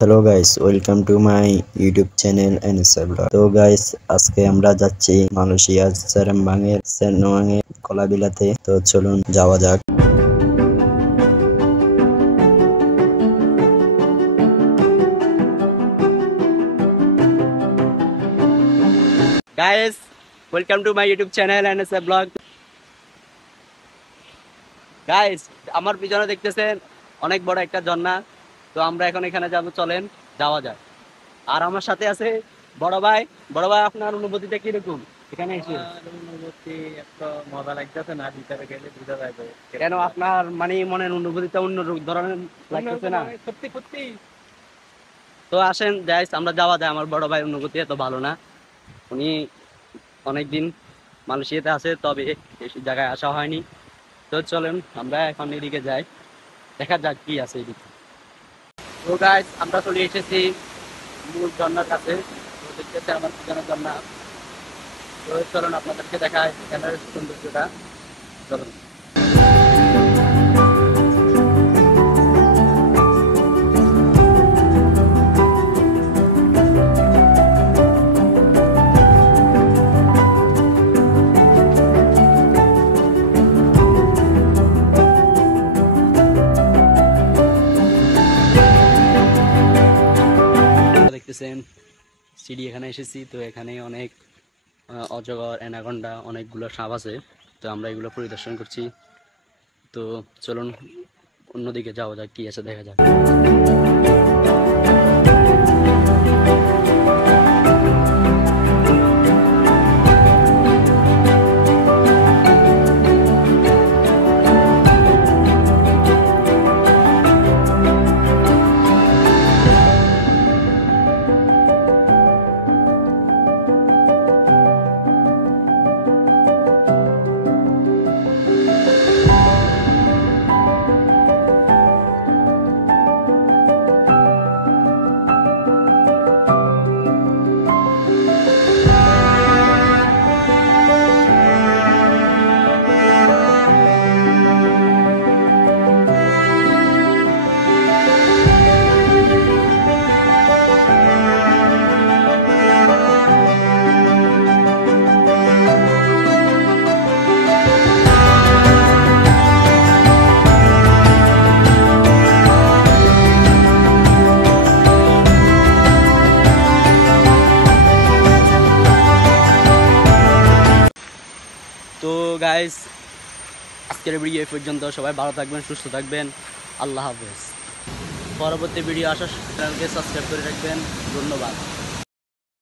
Hello guys, welcome to my YouTube channel NSA blog. তো guys, আজকে আমরা যাচ্ছি মালয়েশিয়া সেরেম্বাঙের সেনোয়াঙে কলাবিলাতে। তো চলুন যাওয়া যাক। Guys, welcome to my YouTube channel NSA blog. Guys, আমার পিছনে দেখতেছেন অনেক বড় একটা ঝর্ণা। তো আমরা এখন এখানে যাব, চলেন যাওয়া যায়। আর আমার সাথে আছে বড় ভাই। বড় ভাই, আপনার অনুভূতিটা কিরকম এখানে এসে? অনুভূতি একটা মজা লাগতেছে না, ভিতরে গেলে বুঝা যাবে। কেন আপনার মানে মনের অনুভূতিটা অন্য ধরনের লাগতেছে না? সত্যি সত্যি। তো আসেন গাইস, আমরা যাওয়া যায়। আমার বড় ভাই অনুভূতি এত ভালো না, উনি অনেকদিন মালয়েশিয়াতে আছে, তবে এই জায়গায় আসা হয়নি। তো চলেন আমরা এখন এদিকে যাই, দেখা যাক কি আছে এদিকে। তো গাইস, আমরা চলে এসেছি মূল ঝর্ণার কাছে। তো দেখতেছে আমার পিছনে ঝর্ণা। তো চলুন আপনাদেরকে দেখায় এখানের সৌন্দর্যটা। চলুন। দেখতেছেন চিড়িয়াখানা এসেছি। তো এখানে অনেক অজগর, অ্যানাকোন্ডা, অনেকগুলো সাপ আছে। তো আমরা এগুলো পরিদর্শন করছি। তো চলুন অন্যদিকে যাওয়া যাক, কি আছে দেখা যাক। তো গাইস, আজকের ভিডিও এই পর্যন্ত। সবাই ভালো থাকবেন, সুস্থ থাকবেন। আল্লাহ হাফেজ। পরবর্তী ভিডিও আসার চ্যানেলকে সাবস্ক্রাইব করে রাখবেন। ধন্যবাদ।